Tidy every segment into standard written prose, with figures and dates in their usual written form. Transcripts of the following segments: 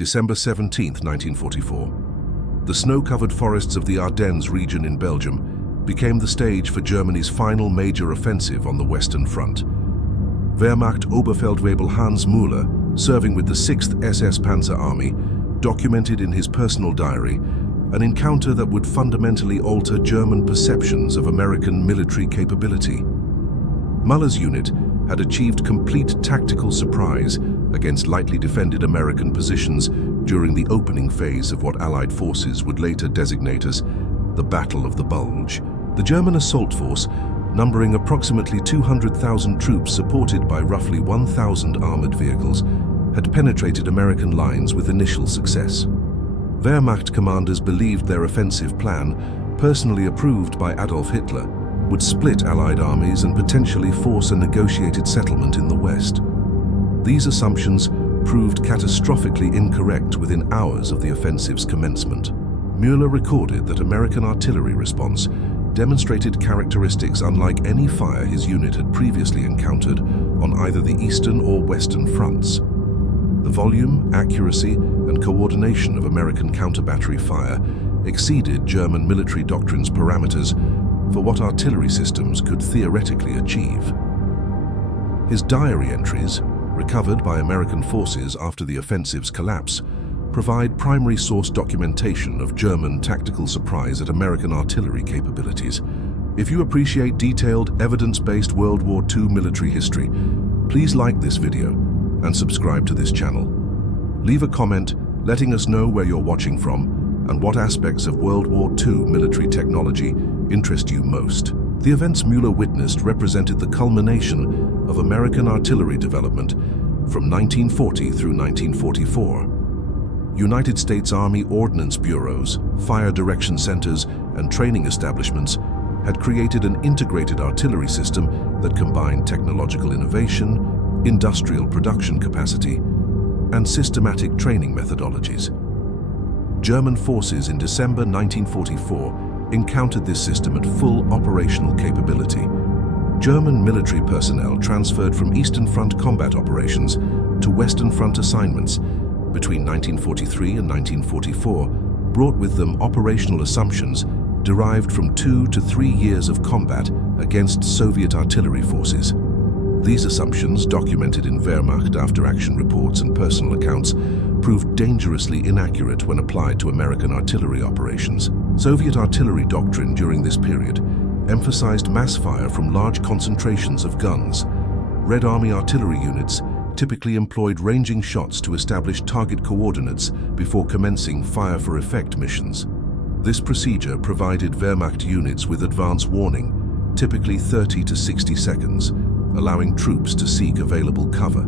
December 17, 1944. The snow-covered forests of the Ardennes region in Belgium became the stage for Germany's final major offensive on the Western Front. Wehrmacht Oberfeldwebel Hans Müller, serving with the 6th SS Panzer Army, documented in his personal diary an encounter that would fundamentally alter German perceptions of American military capability. Müller's unit had achieved complete tactical surprise against lightly defended American positions during the opening phase of what Allied forces would later designate as the Battle of the Bulge. The German assault force, numbering approximately 200,000 troops supported by roughly 1,000 armored vehicles, had penetrated American lines with initial success. Wehrmacht commanders believed their offensive plan, personally approved by Adolf Hitler, would split Allied armies and potentially force a negotiated settlement in the West. These assumptions proved catastrophically incorrect within hours of the offensive's commencement. Müller recorded that American artillery response demonstrated characteristics unlike any fire his unit had previously encountered on either the eastern or western fronts. The volume, accuracy, and coordination of American counter-battery fire exceeded German military doctrine's parameters for what artillery systems could theoretically achieve. His diary entries, recovered by American forces after the offensive's collapse, provide primary source documentation of German tactical surprise at American artillery capabilities. If you appreciate detailed, evidence-based World War II military history, please like this video and subscribe to this channel. Leave a comment letting us know where you're watching from and what aspects of World War II military technology interest you most. The events Müller witnessed represented the culmination of American artillery development from 1940 through 1944. United States Army Ordnance Bureaus, fire direction centers, and training establishments had created an integrated artillery system that combined technological innovation, industrial production capacity, and systematic training methodologies. German forces in December 1944 encountered this system at full operational capability. German military personnel transferred from Eastern Front combat operations to Western Front assignments between 1943 and 1944 brought with them operational assumptions derived from 2 to 3 years of combat against Soviet artillery forces. These assumptions, documented in Wehrmacht after-action reports and personal accounts, proved dangerously inaccurate when applied to American artillery operations. Soviet artillery doctrine during this period emphasized mass fire from large concentrations of guns. Red Army artillery units typically employed ranging shots to establish target coordinates before commencing fire-for-effect missions. This procedure provided Wehrmacht units with advance warning, typically 30 to 60 seconds, allowing troops to seek available cover.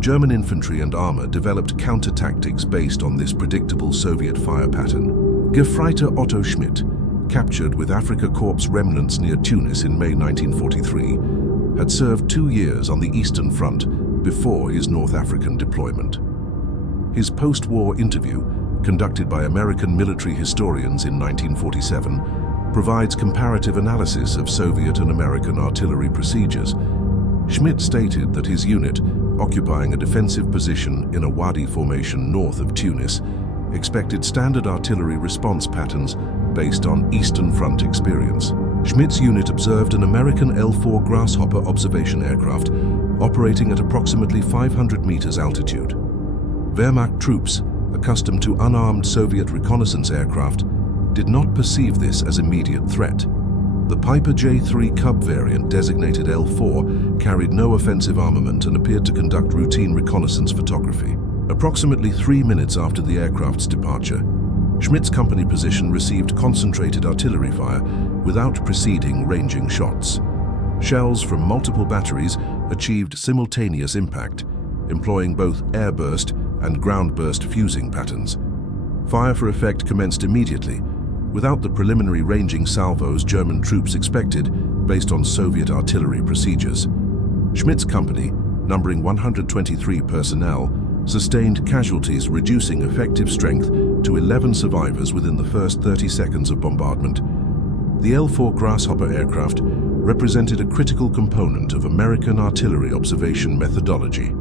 German infantry and armor developed counter-tactics based on this predictable Soviet fire pattern. Gefreiter Otto Schmidt, captured with Afrika Korps remnants near Tunis in May 1943, had served 2 years on the Eastern Front before his North African deployment. His post-war interview, conducted by American military historians in 1947, provides comparative analysis of Soviet and American artillery procedures. Schmidt stated that his unit, occupying a defensive position in a wadi formation north of Tunis, expected standard artillery response patterns based on Eastern Front experience. Schmidt's unit observed an American L-4 Grasshopper observation aircraft operating at approximately 500 meters altitude. Wehrmacht troops, accustomed to unarmed Soviet reconnaissance aircraft, did not perceive this as immediate threat. The Piper J-3 Cub variant, designated L-4, carried no offensive armament and appeared to conduct routine reconnaissance photography. Approximately 3 minutes after the aircraft's departure, Schmidt's company position received concentrated artillery fire without preceding ranging shots. Shells from multiple batteries achieved simultaneous impact, employing both airburst and ground-burst fusing patterns. Fire for effect commenced immediately, without the preliminary ranging salvos German troops expected based on Soviet artillery procedures. Schmidt's company, numbering 123 personnel, sustained casualties, reducing effective strength to 11 survivors within the first 30 seconds of bombardment. The L-4 Grasshopper aircraft represented a critical component of American artillery observation methodology.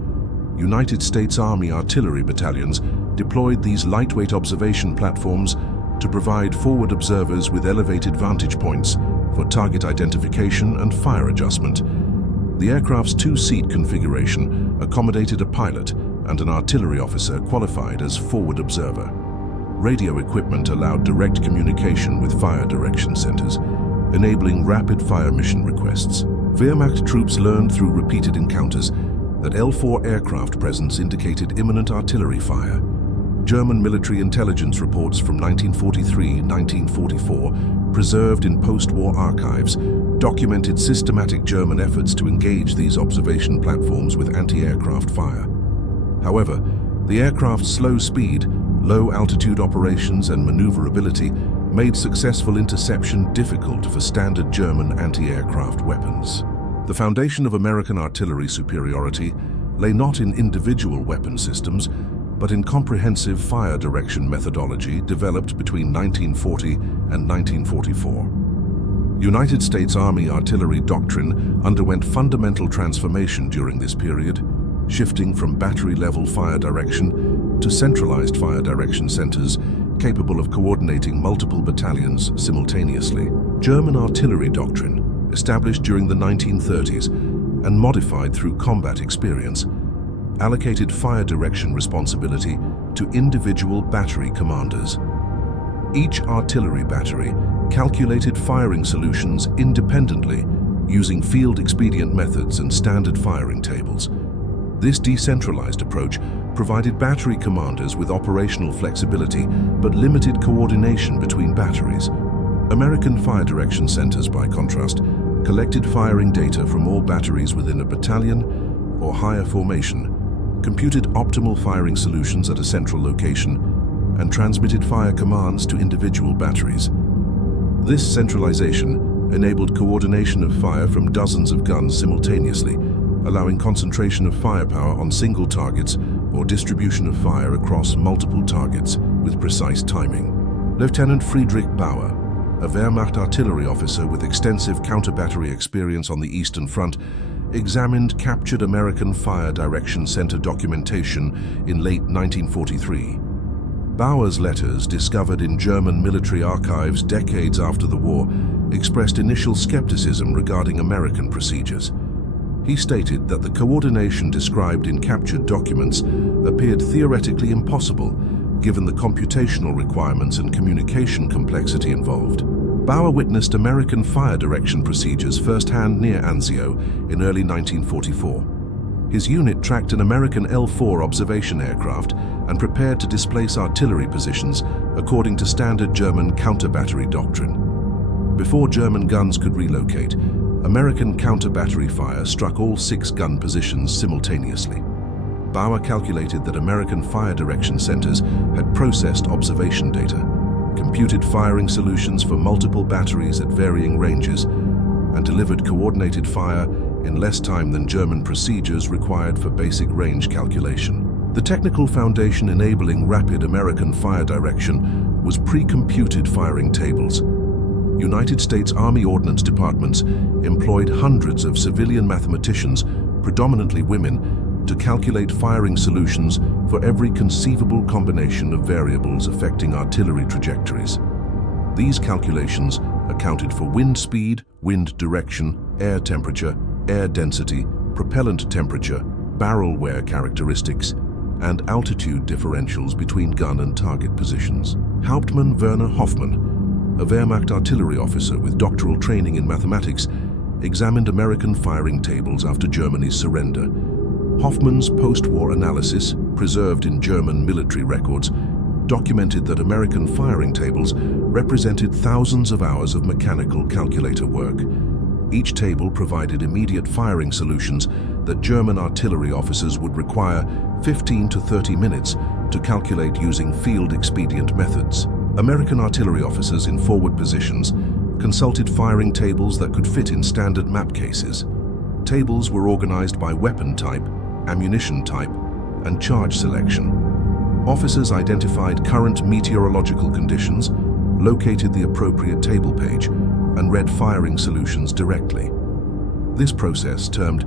United States Army artillery battalions deployed these lightweight observation platforms to provide forward observers with elevated vantage points for target identification and fire adjustment. The aircraft's two-seat configuration accommodated a pilot and an artillery officer qualified as forward observer. Radio equipment allowed direct communication with fire direction centers, enabling rapid fire mission requests. Wehrmacht troops learned through repeated encounters that L-4 aircraft presence indicated imminent artillery fire. German military intelligence reports from 1943-1944, preserved in post-war archives, documented systematic German efforts to engage these observation platforms with anti-aircraft fire. However, the aircraft's slow speed, low-altitude operations and maneuverability made successful interception difficult for standard German anti-aircraft weapons. The foundation of American artillery superiority lay not in individual weapon systems, but in comprehensive fire direction methodology developed between 1940 and 1944. United States Army artillery doctrine underwent fundamental transformation during this period, shifting from battery-level fire direction to centralized fire direction centers capable of coordinating multiple battalions simultaneously. German artillery doctrine, established during the 1930s and modified through combat experience, allocated fire direction responsibility to individual battery commanders. Each artillery battery calculated firing solutions independently using field-expedient methods and standard firing tables. This decentralized approach provided battery commanders with operational flexibility but limited coordination between batteries. American fire direction centers, by contrast, collected firing data from all batteries within a battalion or higher formation, computed optimal firing solutions at a central location, and transmitted fire commands to individual batteries. This centralization enabled coordination of fire from dozens of guns simultaneously, allowing concentration of firepower on single targets or distribution of fire across multiple targets with precise timing. Lieutenant Friedrich Bauer, a Wehrmacht artillery officer with extensive counter-battery experience on the Eastern Front, examined captured American fire direction center documentation in late 1943. Bauer's letters, discovered in German military archives decades after the war, expressed initial skepticism regarding American procedures. He stated that the coordination described in captured documents appeared theoretically impossible, given the computational requirements and communication complexity involved. Bauer witnessed American fire direction procedures firsthand near Anzio in early 1944. His unit tracked an American L-4 observation aircraft and prepared to displace artillery positions according to standard German counter-battery doctrine. Before German guns could relocate, American counter-battery fire struck all 6 gun positions simultaneously. Bauer calculated that American fire direction centers had processed observation data, computed firing solutions for multiple batteries at varying ranges, and delivered coordinated fire in less time than German procedures required for basic range calculation. The technical foundation enabling rapid American fire direction was pre-computed firing tables. United States Army Ordnance Departments employed hundreds of civilian mathematicians, predominantly women, to calculate firing solutions for every conceivable combination of variables affecting artillery trajectories. These calculations accounted for wind speed, wind direction, air temperature, air density, propellant temperature, barrel wear characteristics, and altitude differentials between gun and target positions. Hauptmann Werner Hoffmann, a Wehrmacht artillery officer with doctoral training in mathematics, examined American firing tables after Germany's surrender. Hoffmann's post-war analysis, preserved in German military records, documented that American firing tables represented thousands of hours of mechanical calculator work. Each table provided immediate firing solutions that German artillery officers would require 15 to 30 minutes to calculate using field-expedient methods. American artillery officers in forward positions consulted firing tables that could fit in standard map cases. Tables were organized by weapon type, ammunition type, and charge selection. Officers identified current meteorological conditions, located the appropriate table page, and read firing solutions directly. This process, termed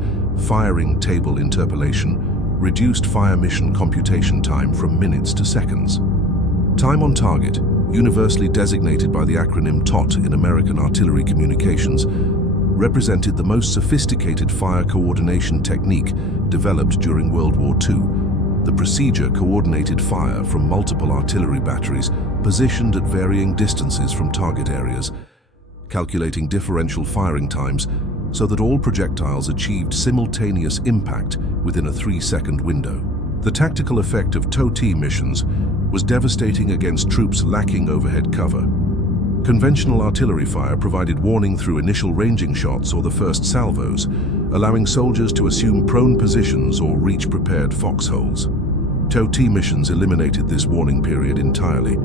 firing table interpolation, reduced fire mission computation time from minutes to seconds. Time on target, universally designated by the acronym TOT in American artillery communications, represented the most sophisticated fire coordination technique developed during World War II. The procedure coordinated fire from multiple artillery batteries positioned at varying distances from target areas, calculating differential firing times so that all projectiles achieved simultaneous impact within a 3-second window. The tactical effect of TOT missions was devastating against troops lacking overhead cover. Conventional artillery fire provided warning through initial ranging shots or the first salvos, allowing soldiers to assume prone positions or reach prepared foxholes. TOT missions eliminated this warning period entirely.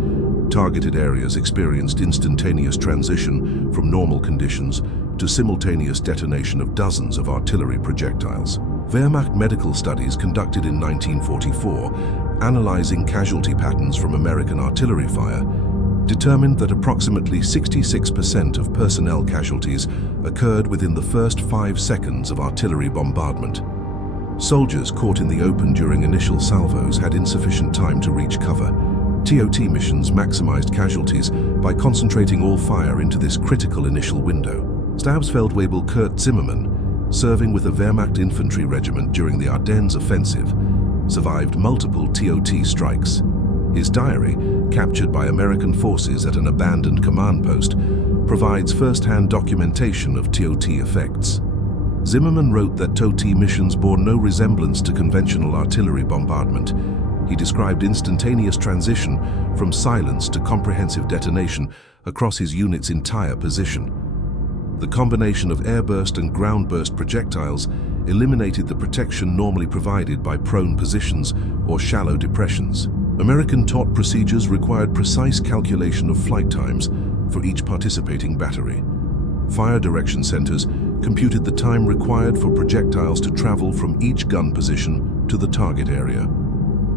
Targeted areas experienced instantaneous transition from normal conditions to simultaneous detonation of dozens of artillery projectiles. Wehrmacht medical studies conducted in 1944, analyzing casualty patterns from American artillery fire, determined that approximately 66% of personnel casualties occurred within the first 5 seconds of artillery bombardment. Soldiers caught in the open during initial salvos had insufficient time to reach cover. TOT missions maximized casualties by concentrating all fire into this critical initial window. Stabsfeldwebel Kurt Zimmermann, serving with a Wehrmacht infantry regiment during the Ardennes offensive, survived multiple TOT strikes. His diary, captured by American forces at an abandoned command post, provides first-hand documentation of TOT effects. Zimmermann wrote that TOT missions bore no resemblance to conventional artillery bombardment. He described instantaneous transition from silence to comprehensive detonation across his unit's entire position. The combination of airburst and ground-burst projectiles eliminated the protection normally provided by prone positions or shallow depressions. American TOT procedures required precise calculation of flight times for each participating battery. Fire direction centers computed the time required for projectiles to travel from each gun position to the target area.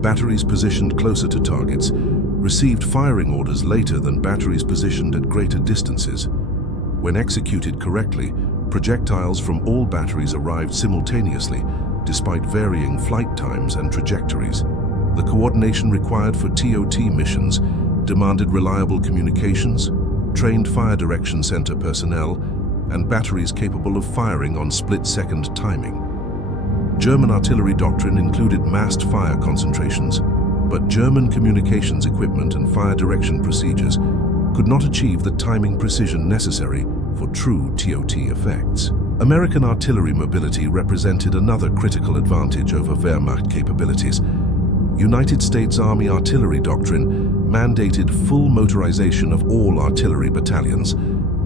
Batteries positioned closer to targets received firing orders later than batteries positioned at greater distances. When executed correctly, projectiles from all batteries arrived simultaneously, despite varying flight times and trajectories. The coordination required for TOT missions demanded reliable communications, trained fire direction center personnel, and batteries capable of firing on split-second timing. German artillery doctrine included massed fire concentrations, but German communications equipment and fire direction procedures could not achieve the timing precision necessary for true TOT effects. American artillery mobility represented another critical advantage over Wehrmacht capabilities. United States Army artillery doctrine mandated full motorization of all artillery battalions.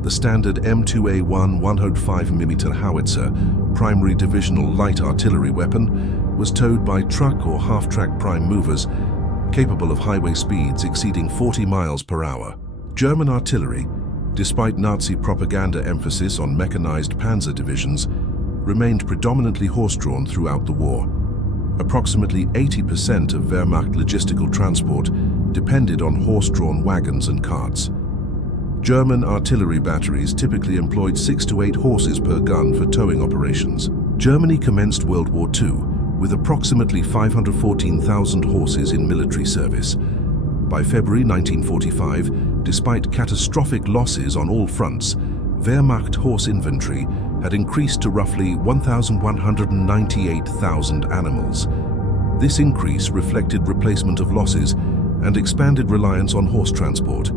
The standard M2A1 105mm howitzer, primary divisional light artillery weapon, was towed by truck or half-track prime movers capable of highway speeds exceeding 40 miles per hour. German artillery, despite Nazi propaganda emphasis on mechanized panzer divisions, remained predominantly horse-drawn throughout the war. Approximately 80% of Wehrmacht logistical transport depended on horse-drawn wagons and carts. German artillery batteries typically employed 6 to 8 horses per gun for towing operations. Germany commenced World War II with approximately 514,000 horses in military service. By February 1945, despite catastrophic losses on all fronts, Wehrmacht horse inventory had increased to roughly 1,198,000 animals. This increase reflected replacement of losses and expanded reliance on horse transport,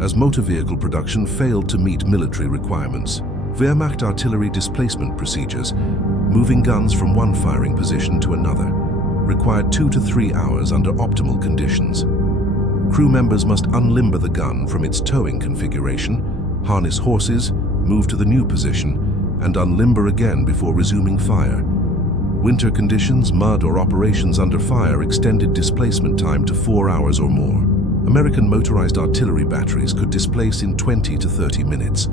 as motor vehicle production failed to meet military requirements. Wehrmacht artillery displacement procedures, moving guns from one firing position to another, required 2 to 3 hours under optimal conditions. Crew members must unlimber the gun from its towing configuration, harness horses, move to the new position, and unlimber again before resuming fire. Winter conditions, mud, or operations under fire extended displacement time to 4 hours or more. American motorized artillery batteries could displace in 20 to 30 minutes.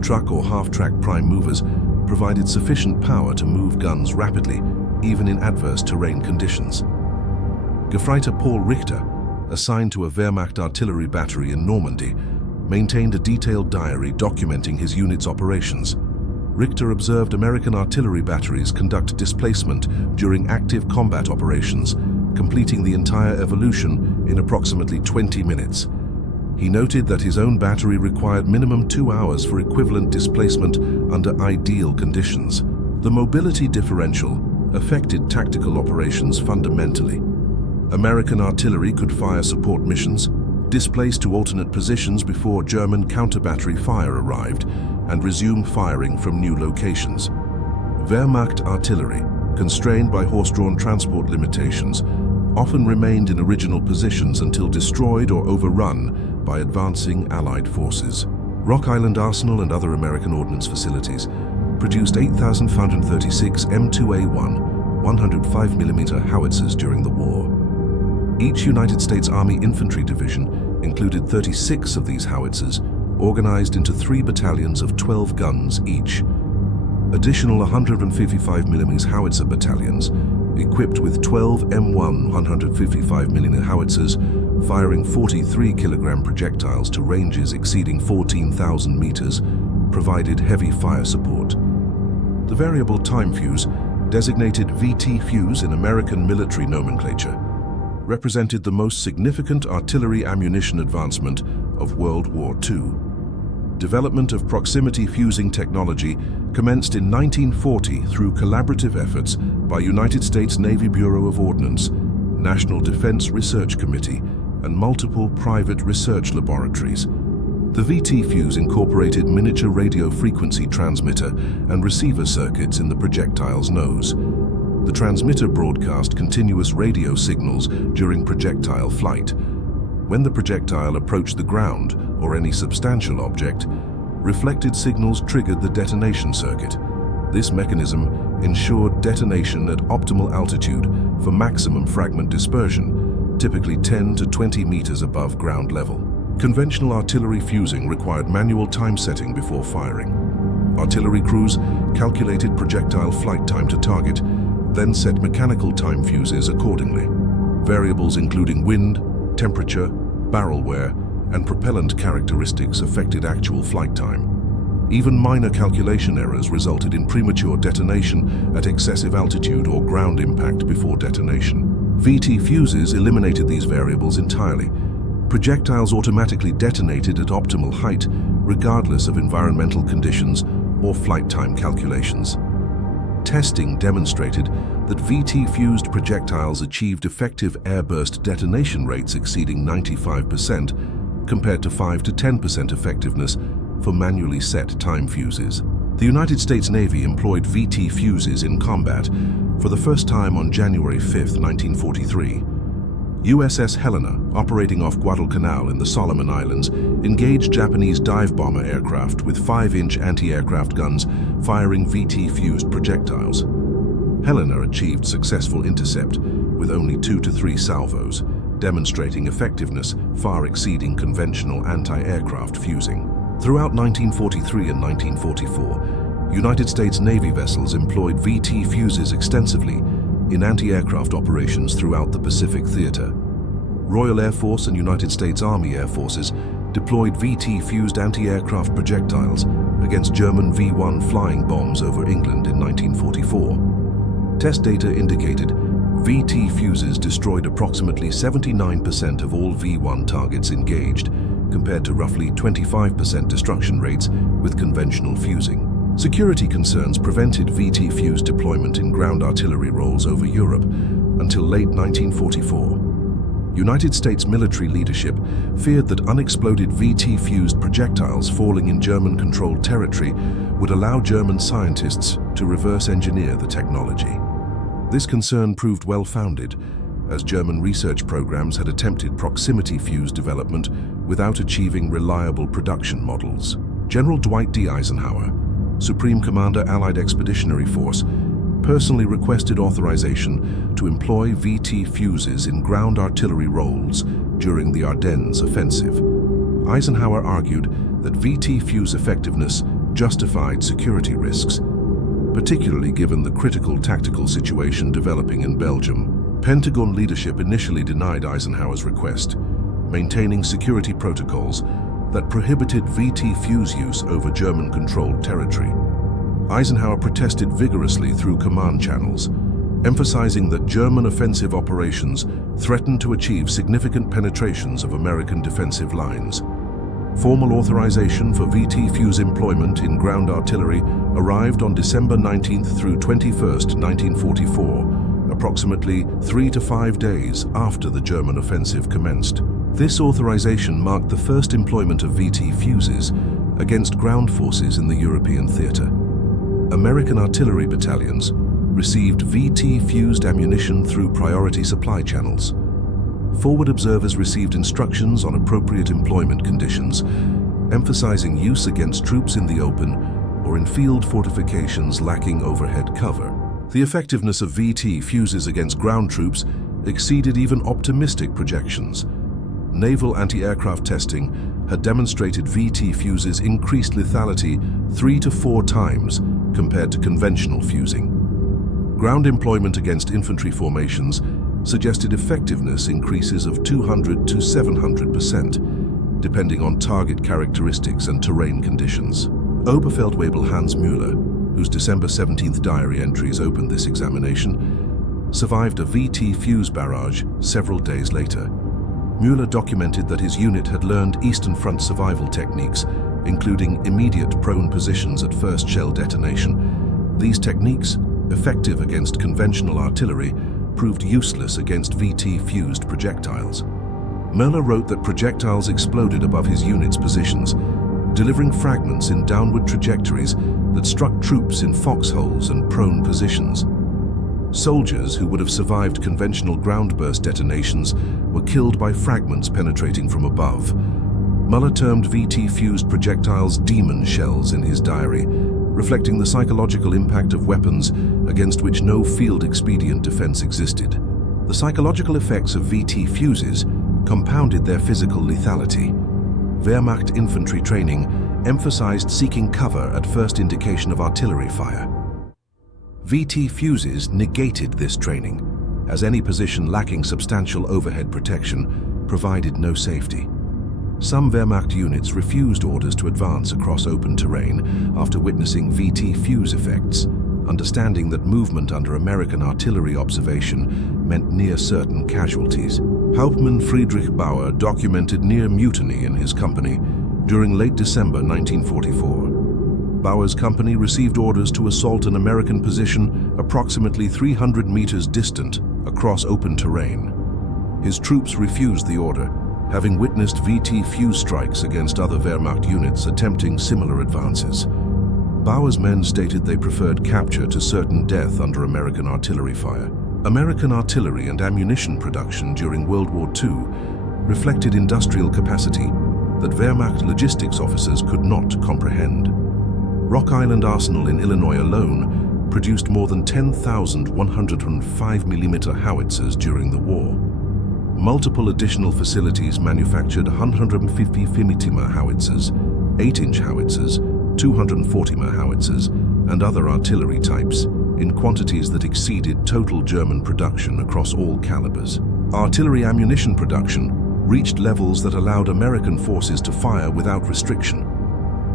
Truck or half-track prime movers provided sufficient power to move guns rapidly, even in adverse terrain conditions. Gefreiter Paul Richter, assigned to a Wehrmacht artillery battery in Normandy, maintained a detailed diary documenting his unit's operations. Richter observed American artillery batteries conduct displacement during active combat operations, completing the entire evolution in approximately 20 minutes. He noted that his own battery required minimum 2 hours for equivalent displacement under ideal conditions. The mobility differential affected tactical operations fundamentally. American artillery could fire support missions, displace to alternate positions before German counter-battery fire arrived, and resume firing from new locations. Wehrmacht artillery, constrained by horse-drawn transport limitations, often remained in original positions until destroyed or overrun by advancing Allied forces. Rock Island Arsenal and other American ordnance facilities produced 8,536 M2A1 105mm howitzers during the war. Each United States Army infantry division included 36 of these howitzers, organized into 3 battalions of 12 guns each. Additional 155mm howitzer battalions, equipped with 12 M1 155mm howitzers, firing 43-kilogram projectiles to ranges exceeding 14,000 meters, provided heavy fire support. The variable time fuse, designated VT fuse in American military nomenclature, represented the most significant artillery ammunition advancement of World War II. Development of proximity fusing technology commenced in 1940 through collaborative efforts by United States Navy Bureau of Ordnance, National Defense Research Committee, and multiple private research laboratories. The VT fuse incorporated miniature radio frequency transmitter and receiver circuits in the projectile's nose. The transmitter broadcast continuous radio signals during projectile flight. When the projectile approached the ground or any substantial object, reflected signals triggered the detonation circuit. This mechanism ensured detonation at optimal altitude for maximum fragment dispersion, typically 10 to 20 meters above ground level. Conventional artillery fusing required manual time setting before firing. Artillery crews calculated projectile flight time to target, then set mechanical time fuses accordingly. Variables including wind, temperature, barrel wear, and propellant characteristics affected actual flight time. Even minor calculation errors resulted in premature detonation at excessive altitude or ground impact before detonation. VT fuses eliminated these variables entirely. Projectiles automatically detonated at optimal height, regardless of environmental conditions or flight time calculations. Testing demonstrated that VT-fused projectiles achieved effective airburst detonation rates exceeding 95%, compared to 5 to 10% effectiveness for manually set time fuses. The United States Navy employed VT fuses in combat for the first time on January 5, 1943. USS Helena, operating off Guadalcanal in the Solomon Islands, engaged Japanese dive bomber aircraft with 5-inch anti-aircraft guns firing VT-fused projectiles. Helena achieved successful intercept with only 2 to 3 salvos, demonstrating effectiveness far exceeding conventional anti-aircraft fusing. Throughout 1943 and 1944, United States Navy vessels employed VT fuses extensively in anti-aircraft operations throughout the Pacific Theater. Royal Air Force and United States Army Air Forces deployed VT-fused anti-aircraft projectiles against German V-1 flying bombs over England in 1944. Test data indicated VT fuses destroyed approximately 79% of all V-1 targets engaged, compared to roughly 25% destruction rates with conventional fusing. Security concerns prevented VT fuse deployment in ground artillery roles over Europe until late 1944. United States military leadership feared that unexploded VT-fused projectiles falling in German-controlled territory would allow German scientists to reverse engineer the technology. This concern proved well-founded, as German research programs had attempted proximity fuse development without achieving reliable production models. General Dwight D. Eisenhower, Supreme Commander Allied Expeditionary Force, personally requested authorization to employ VT fuses in ground artillery roles during the Ardennes offensive. Eisenhower argued that VT fuse effectiveness justified security risks, particularly given the critical tactical situation developing in Belgium. Pentagon leadership initially denied Eisenhower's request, maintaining security protocols that prohibited VT fuse use over German-controlled territory. Eisenhower protested vigorously through command channels, emphasizing that German offensive operations threatened to achieve significant penetrations of American defensive lines. Formal authorization for VT fuse employment in ground artillery arrived on December 19th through 21st, 1944, approximately 3 to 5 days after the German offensive commenced. This authorization marked the first employment of VT fuses against ground forces in the European theater. American artillery battalions received VT-fused ammunition through priority supply channels. Forward observers received instructions on appropriate employment conditions, emphasizing use against troops in the open or in field fortifications lacking overhead cover. The effectiveness of VT fuses against ground troops exceeded even optimistic projections. Naval anti-aircraft testing had demonstrated VT fuses increased lethality 3 to 4 times compared to conventional fusing. Ground employment against infantry formations suggested effectiveness increases of 200 to 700%, depending on target characteristics and terrain conditions. Oberfeldwebel Hans Müller, whose December 17th diary entries opened this examination, survived a VT fuse barrage several days later. Müller documented that his unit had learned Eastern Front survival techniques, including immediate prone positions at first shell detonation. These techniques, effective against conventional artillery, proved useless against VT-fused projectiles. Müller wrote that projectiles exploded above his unit's positions, delivering fragments in downward trajectories that struck troops in foxholes and prone positions. Soldiers who would have survived conventional ground burst detonations were killed by fragments penetrating from above. Müller termed VT-fused projectiles demon shells in his diary, reflecting the psychological impact of weapons against which no field expedient defense existed. The psychological effects of VT fuses compounded their physical lethality. Wehrmacht infantry training emphasized seeking cover at first indication of artillery fire. VT fuses negated this training, as any position lacking substantial overhead protection provided no safety. Some Wehrmacht units refused orders to advance across open terrain after witnessing VT fuse effects, understanding that movement under American artillery observation meant near certain casualties. Hauptmann Friedrich Bauer documented near mutiny in his company during late December 1944. Bauer's company received orders to assault an American position approximately 300 meters distant across open terrain. His troops refused the order, having witnessed VT fuse strikes against other Wehrmacht units attempting similar advances. Bauer's men stated they preferred capture to certain death under American artillery fire. American artillery and ammunition production during World War II reflected industrial capacity that Wehrmacht logistics officers could not comprehend. Rock Island Arsenal in Illinois alone produced more than 10,105 mm howitzers during the war. Multiple additional facilities manufactured 150 mm howitzers, 8-inch howitzers, 240 mm howitzers, and other artillery types in quantities that exceeded total German production across all calibers. Artillery ammunition production reached levels that allowed American forces to fire without restriction.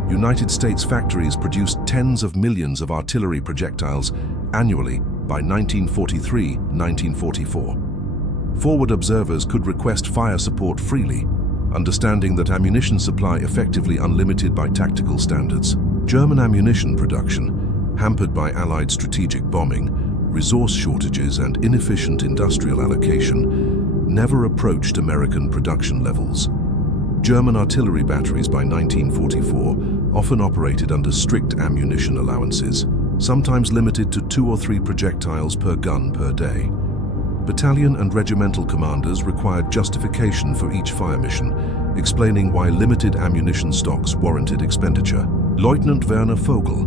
United States factories produced tens of millions of artillery projectiles annually by 1943-1944. Forward observers could request fire support freely, understanding that ammunition supply effectively unlimited by tactical standards. German ammunition production, hampered by Allied strategic bombing, resource shortages, and inefficient industrial allocation, never approached American production levels. German artillery batteries by 1944 often operated under strict ammunition allowances, sometimes limited to 2 or 3 projectiles per gun per day. Battalion and regimental commanders required justification for each fire mission, explaining why limited ammunition stocks warranted expenditure. Lieutenant Werner Vogel,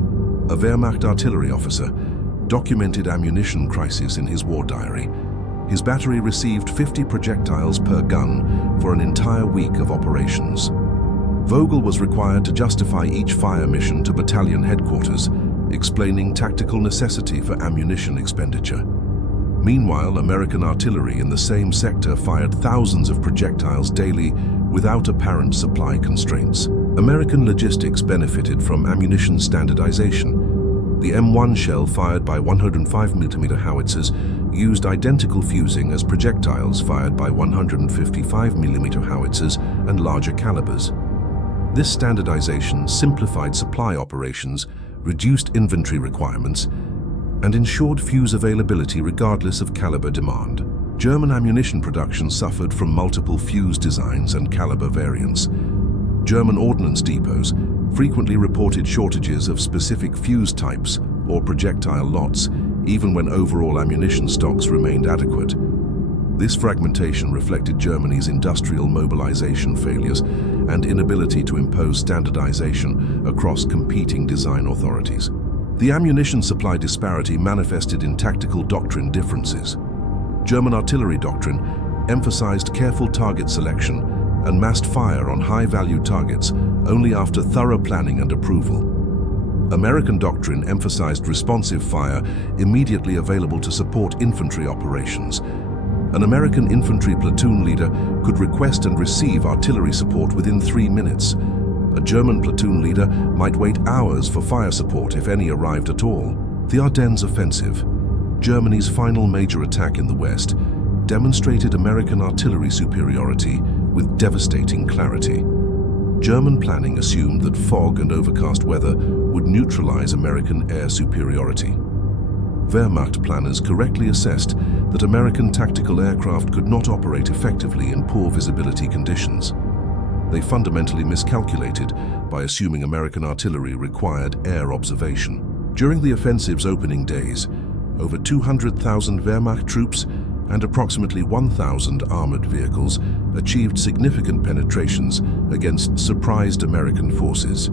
a Wehrmacht artillery officer, documented ammunition crisis in his war diary. His battery received 50 projectiles per gun for an entire week of operations. Vogel was required to justify each fire mission to battalion headquarters, explaining tactical necessity for ammunition expenditure. Meanwhile, American artillery in the same sector fired thousands of projectiles daily without apparent supply constraints. American logistics benefited from ammunition standardization. The M1 shell fired by 105mm howitzers used identical fusing as projectiles fired by 155mm howitzers and larger calibers. This standardization simplified supply operations, reduced inventory requirements, and ensured fuse availability regardless of caliber demand. German ammunition production suffered from multiple fuse designs and caliber variants. German ordnance depots frequently reported shortages of specific fuse types or projectile lots, even when overall ammunition stocks remained adequate. This fragmentation reflected Germany's industrial mobilization failures and inability to impose standardization across competing design authorities. The ammunition supply disparity manifested in tactical doctrine differences. German artillery doctrine emphasized careful target selection and massed fire on high-value targets only after thorough planning and approval. American doctrine emphasized responsive fire immediately available to support infantry operations. An American infantry platoon leader could request and receive artillery support within 3 minutes. A German platoon leader might wait hours for fire support if any arrived at all. The Ardennes offensive, Germany's final major attack in the West, demonstrated American artillery superiority with devastating clarity. German planning assumed that fog and overcast weather would neutralize American air superiority. Wehrmacht planners correctly assessed that American tactical aircraft could not operate effectively in poor visibility conditions. They fundamentally miscalculated by assuming American artillery required air observation. During the offensive's opening days, over 200,000 Wehrmacht troops and approximately 1,000 armored vehicles achieved significant penetrations against surprised American forces.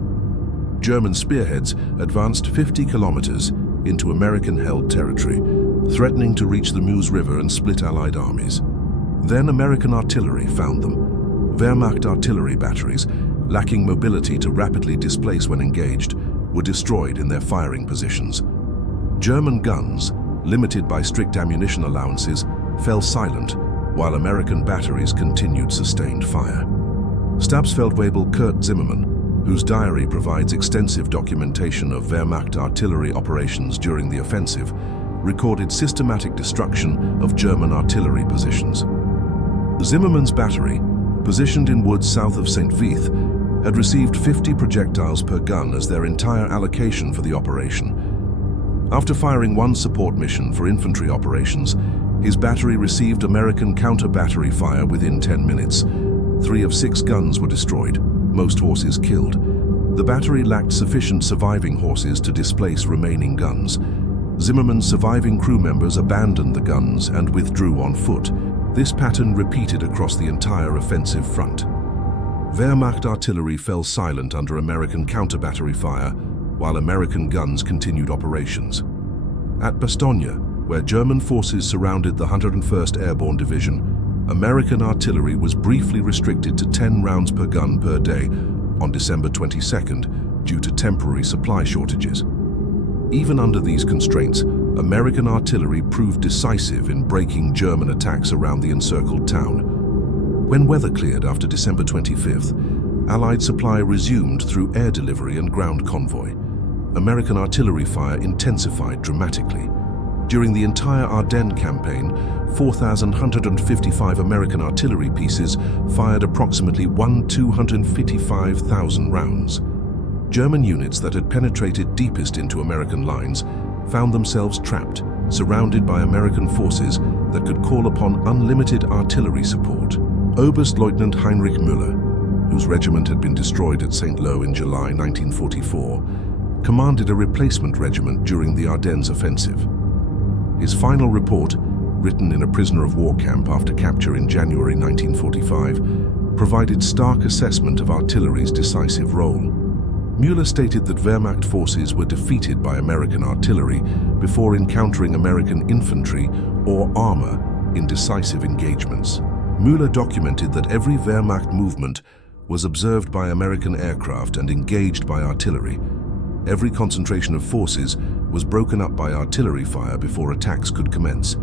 German spearheads advanced 50 kilometers into American-held territory, threatening to reach the Meuse River and split Allied armies. Then American artillery found them. Wehrmacht artillery batteries, lacking mobility to rapidly displace when engaged, were destroyed in their firing positions. German guns, limited by strict ammunition allowances, fell silent, while American batteries continued sustained fire. Stabsfeldwebel Kurt Zimmermann, whose diary provides extensive documentation of Wehrmacht artillery operations during the offensive, recorded systematic destruction of German artillery positions. Zimmermann's battery, positioned in woods south of St. Vith, had received 50 projectiles per gun as their entire allocation for the operation. After firing one support mission for infantry operations, his battery received American counter-battery fire within 10 minutes. 3 of 6 guns were destroyed, most horses killed. The battery lacked sufficient surviving horses to displace remaining guns. Zimmermann's surviving crew members abandoned the guns and withdrew on foot. This pattern repeated across the entire offensive front. Wehrmacht artillery fell silent under American counter-battery fire, while American guns continued operations. At Bastogne, where German forces surrounded the 101st Airborne Division, American artillery was briefly restricted to 10 rounds per gun per day on December 22nd due to temporary supply shortages. Even under these constraints, American artillery proved decisive in breaking German attacks around the encircled town. When weather cleared after December 25th, Allied supply resumed through air delivery and ground convoy. American artillery fire intensified dramatically. During the entire Ardennes campaign, 4,155 American artillery pieces fired approximately 255,000 rounds. German units that had penetrated deepest into American lines found themselves trapped, surrounded by American forces that could call upon unlimited artillery support. Oberstleutnant Heinrich Müller, whose regiment had been destroyed at St. Lo in July 1944, commanded a replacement regiment during the Ardennes offensive. His final report, written in a prisoner of war camp after capture in January 1945, provided stark assessment of artillery's decisive role. Müller stated that Wehrmacht forces were defeated by American artillery before encountering American infantry or armor in decisive engagements. Müller documented that every Wehrmacht movement was observed by American aircraft and engaged by artillery. Every concentration of forces was broken up by artillery fire before attacks could commence.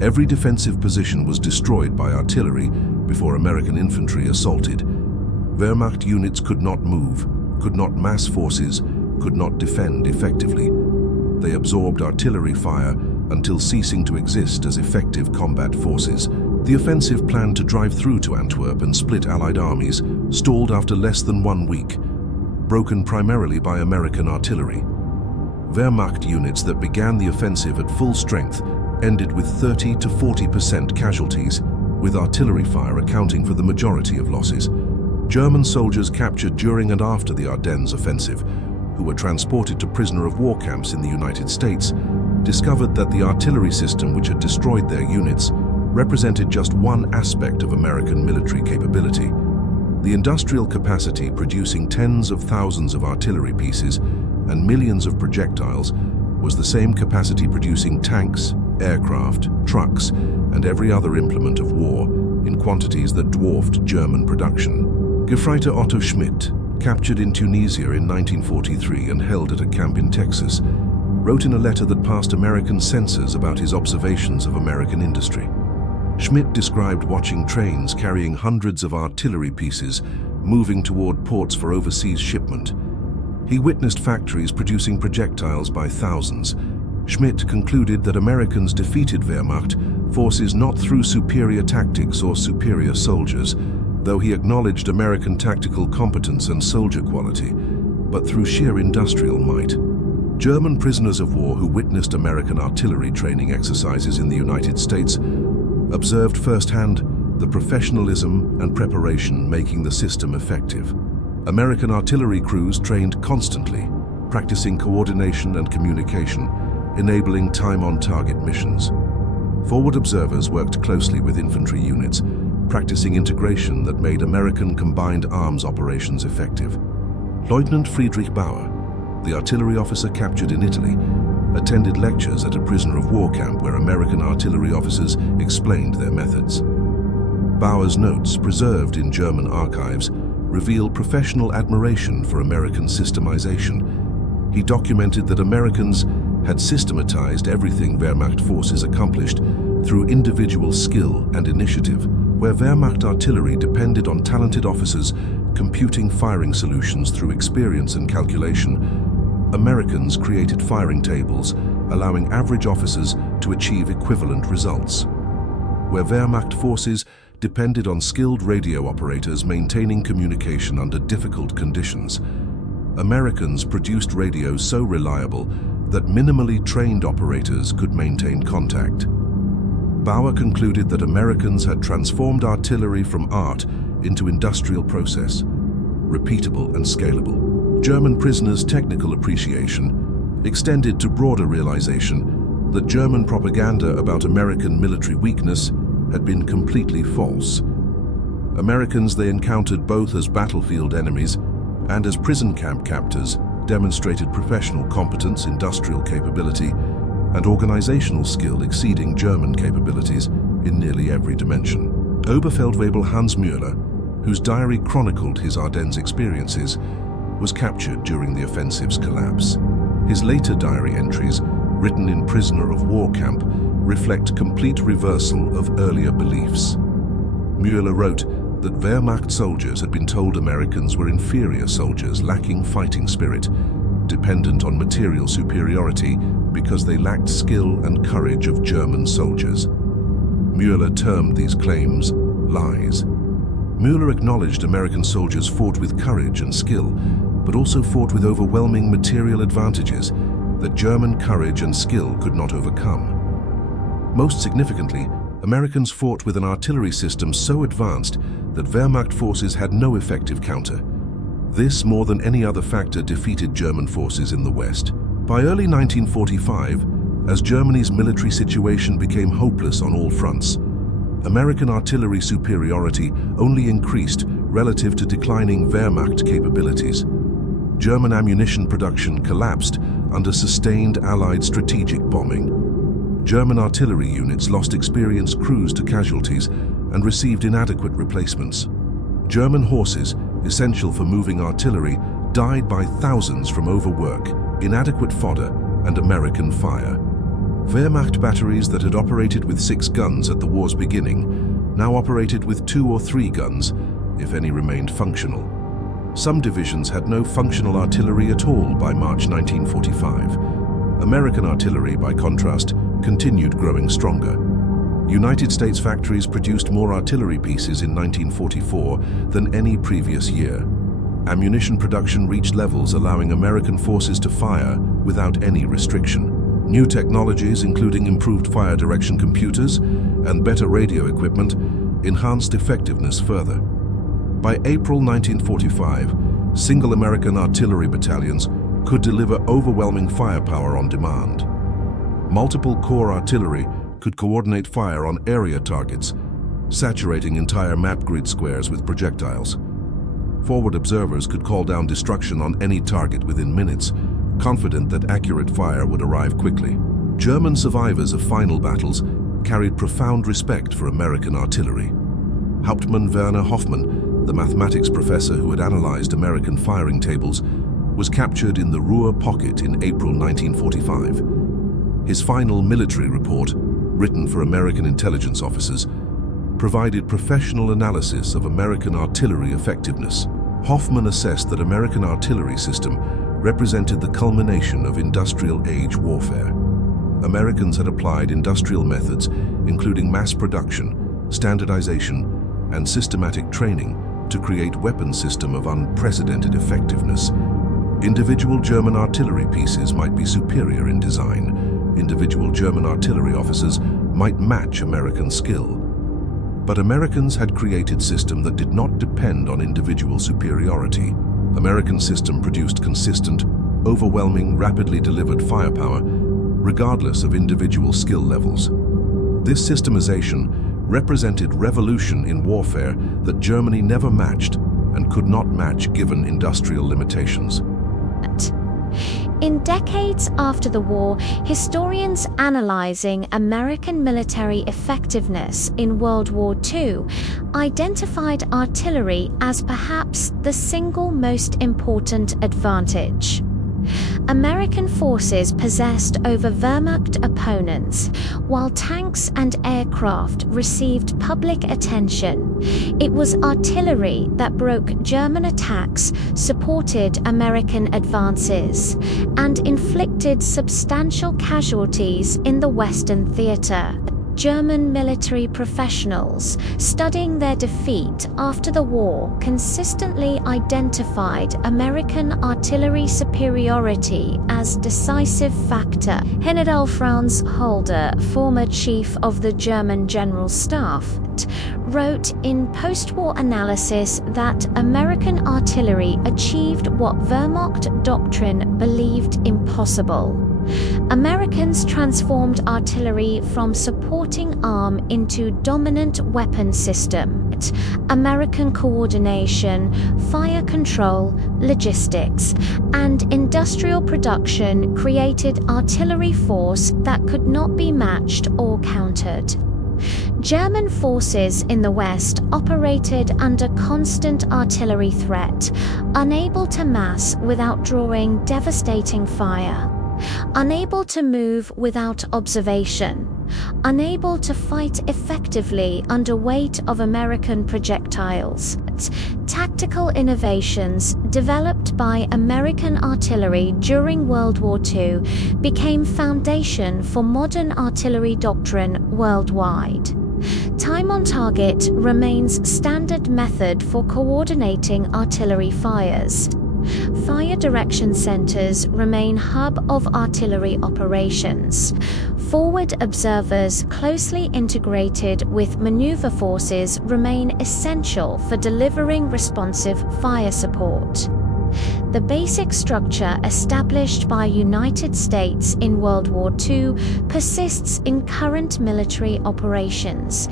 Every defensive position was destroyed by artillery before American infantry assaulted. Wehrmacht units could not move, could not mass forces, could not defend effectively. They absorbed artillery fire until ceasing to exist as effective combat forces. The offensive plan to drive through to Antwerp and split Allied armies stalled after less than 1 week, broken primarily by American artillery. Wehrmacht units that began the offensive at full strength ended with 30 to 40% casualties, with artillery fire accounting for the majority of losses. German soldiers captured during and after the Ardennes offensive, who were transported to prisoner of war camps in the United States, discovered that the artillery system which had destroyed their units represented just one aspect of American military capability. The industrial capacity producing tens of thousands of artillery pieces and millions of projectiles was the same capacity producing tanks, aircraft, trucks, and every other implement of war in quantities that dwarfed German production. Gefreiter Otto Schmidt, captured in Tunisia in 1943 and held at a camp in Texas, wrote in a letter that passed American censors about his observations of American industry. Schmidt described watching trains carrying hundreds of artillery pieces moving toward ports for overseas shipment. He witnessed factories producing projectiles by thousands. Schmidt concluded that Americans defeated Wehrmacht forces not through superior tactics or superior soldiers, though he acknowledged American tactical competence and soldier quality, but through sheer industrial might. German prisoners of war who witnessed American artillery training exercises in the United States observed firsthand the professionalism and preparation making the system effective. American artillery crews trained constantly, practicing coordination and communication, enabling time-on-target missions. Forward observers worked closely with infantry units, practicing integration that made American combined arms operations effective. Lieutenant Friedrich Bauer, the artillery officer captured in Italy, attended lectures at a prisoner of war camp where American artillery officers explained their methods. Bauer's notes, preserved in German archives, reveal professional admiration for American systemization. He documented that Americans had systematized everything Wehrmacht forces accomplished through individual skill and initiative, where Wehrmacht artillery depended on talented officers computing firing solutions through experience and calculation. Americans created firing tables, allowing average officers to achieve equivalent results. Where Wehrmacht forces depended on skilled radio operators maintaining communication under difficult conditions, Americans produced radios so reliable that minimally trained operators could maintain contact. Bauer concluded that Americans had transformed artillery from art into industrial process, repeatable and scalable. German prisoners' technical appreciation extended to broader realization that German propaganda about American military weakness had been completely false. Americans they encountered both as battlefield enemies and as prison camp captors demonstrated professional competence, industrial capability, and organizational skill exceeding German capabilities in nearly every dimension. Oberfeldwebel Hans Müller, whose diary chronicled his Ardennes experiences, was captured during the offensive's collapse. His later diary entries, written in prisoner of war camp, reflect complete reversal of earlier beliefs. Müller wrote that Wehrmacht soldiers had been told Americans were inferior soldiers lacking fighting spirit, dependent on material superiority because they lacked skill and courage of German soldiers. Müller termed these claims lies. Müller acknowledged American soldiers fought with courage and skill, but also fought with overwhelming material advantages that German courage and skill could not overcome. Most significantly, Americans fought with an artillery system so advanced that Wehrmacht forces had no effective counter. This, more than any other factor, defeated German forces in the West. By early 1945, as Germany's military situation became hopeless on all fronts, American artillery superiority only increased relative to declining Wehrmacht capabilities. German ammunition production collapsed under sustained Allied strategic bombing. German artillery units lost experienced crews to casualties and received inadequate replacements. German horses, essential for moving artillery, died by thousands from overwork, inadequate fodder, and American fire. Wehrmacht batteries that had operated with 6 guns at the war's beginning now operated with 2 or 3 guns, if any remained functional. Some divisions had no functional artillery at all by March 1945. American artillery, by contrast, continued growing stronger. United States factories produced more artillery pieces in 1944 than any previous year. Ammunition production reached levels allowing American forces to fire without any restriction. New technologies, including improved fire direction computers and better radio equipment, enhanced effectiveness further. By April 1945, single American artillery battalions could deliver overwhelming firepower on demand. Multiple corps artillery could coordinate fire on area targets, saturating entire map grid squares with projectiles. Forward observers could call down destruction on any target within minutes, confident that accurate fire would arrive quickly. German survivors of final battles carried profound respect for American artillery. Hauptmann Werner Hoffmann, the mathematics professor who had analyzed American firing tables, was captured in the Ruhr Pocket in April 1945. His final military report, written for American intelligence officers, provided professional analysis of American artillery effectiveness. Hoffmann assessed that American artillery system represented the culmination of industrial-age warfare. Americans had applied industrial methods, including mass production, standardization, and systematic training to create a weapon system of unprecedented effectiveness. Individual German artillery pieces might be superior in design. Individual German artillery officers might match American skill. But Americans had created a system that did not depend on individual superiority. American system produced consistent, overwhelming, rapidly delivered firepower, regardless of individual skill levels. This systemization represented revolution in warfare that Germany never matched and could not match given industrial limitations. In decades after the war, historians analyzing American military effectiveness in World War II identified artillery as perhaps the single most important advantage. American forces possessed over Wehrmacht opponents, while tanks and aircraft received public attention. It was artillery that broke German attacks, supported American advances, and inflicted substantial casualties in the Western theater. German military professionals studying their defeat after the war consistently identified American artillery superiority as decisive factor. General Franz Halder, former chief of the German General Staff, wrote in post-war analysis that American artillery achieved what Wehrmacht doctrine believed impossible. Americans transformed artillery from supporting arm into dominant weapon system. American coordination, fire control, logistics, and industrial production created artillery force that could not be matched or countered. German forces in the West operated under constant artillery threat, unable to mass without drawing devastating fire. Unable to move without observation, unable to fight effectively under weight of American projectiles. Tactical innovations developed by American artillery during World War II became foundation for modern artillery doctrine worldwide. Time on target remains standard method for coordinating artillery fires. Fire direction centers remain hub of artillery operations. Forward observers closely integrated with maneuver forces remain essential for delivering responsive fire support. The basic structure established by United States in World War II persists in current military operations.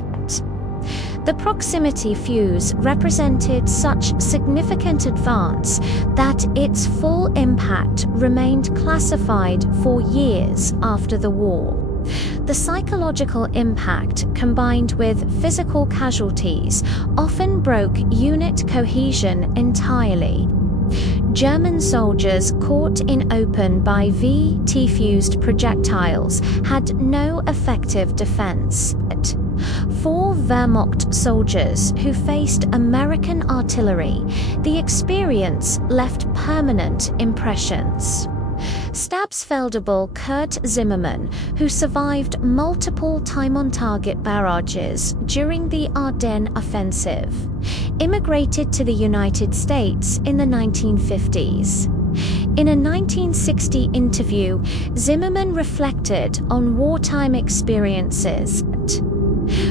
The proximity fuse represented such significant advance that its full impact remained classified for years after the war. The psychological impact, combined with physical casualties, often broke unit cohesion entirely. German soldiers caught in open by VT-fused projectiles had no effective defense. For Wehrmacht soldiers who faced American artillery, the experience left permanent impressions. Stabsfeldwebel Kurt Zimmermann, who survived multiple time-on-target barrages during the Ardennes offensive, immigrated to the United States in the 1950s. In a 1960 interview, Zimmermann reflected on wartime experiences.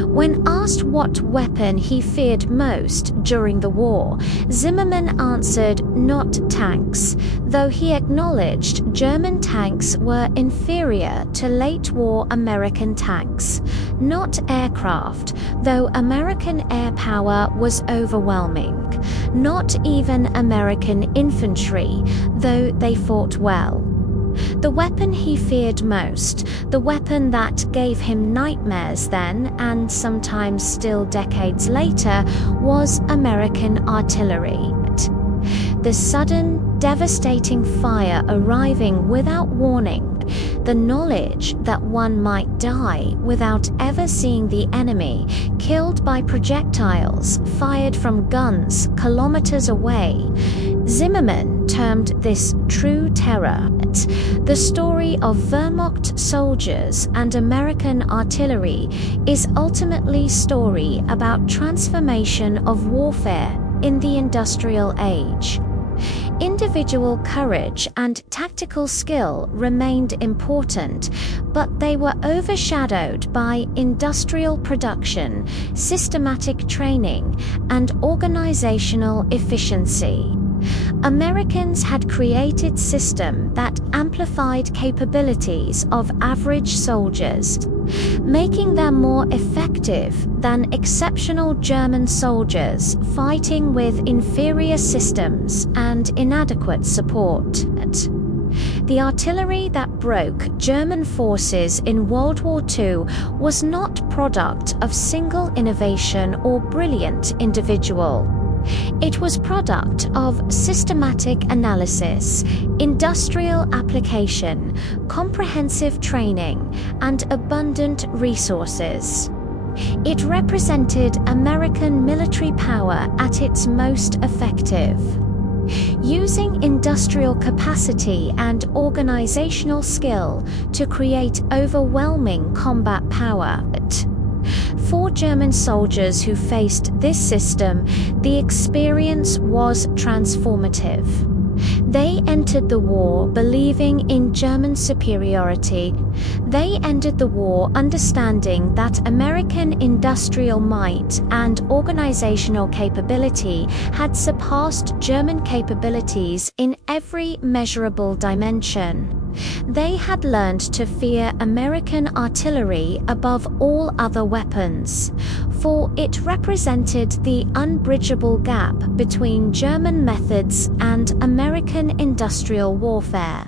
When asked what weapon he feared most during the war, Zimmermann answered not tanks, though he acknowledged German tanks were inferior to late-war American tanks, not aircraft, though American air power was overwhelming, not even American infantry, though they fought well. The weapon he feared most, the weapon that gave him nightmares then and sometimes still decades later, was American artillery. The sudden, devastating fire arriving without warning, the knowledge that one might die without ever seeing the enemy, killed by projectiles fired from guns kilometers away. Zimmermann termed this true terror. The story of Wehrmacht soldiers and American artillery is ultimately a story about transformation of warfare in the industrial age. Individual courage and tactical skill remained important, but they were overshadowed by industrial production, systematic training, and organizational efficiency. Americans had created systems that amplified capabilities of average soldiers, making them more effective than exceptional German soldiers fighting with inferior systems and inadequate support. The artillery that broke German forces in World War II was not product of single innovation or brilliant individual. It was product of systematic analysis, industrial application, comprehensive training, and abundant resources. It represented American military power at its most effective. Using industrial capacity and organizational skill to create overwhelming combat power. For German soldiers who faced this system, the experience was transformative. They entered the war believing in German superiority. They ended the war understanding that American industrial might and organizational capability had surpassed German capabilities in every measurable dimension. They had learned to fear American artillery above all other weapons, for it represented the unbridgeable gap between German methods and American industrial warfare.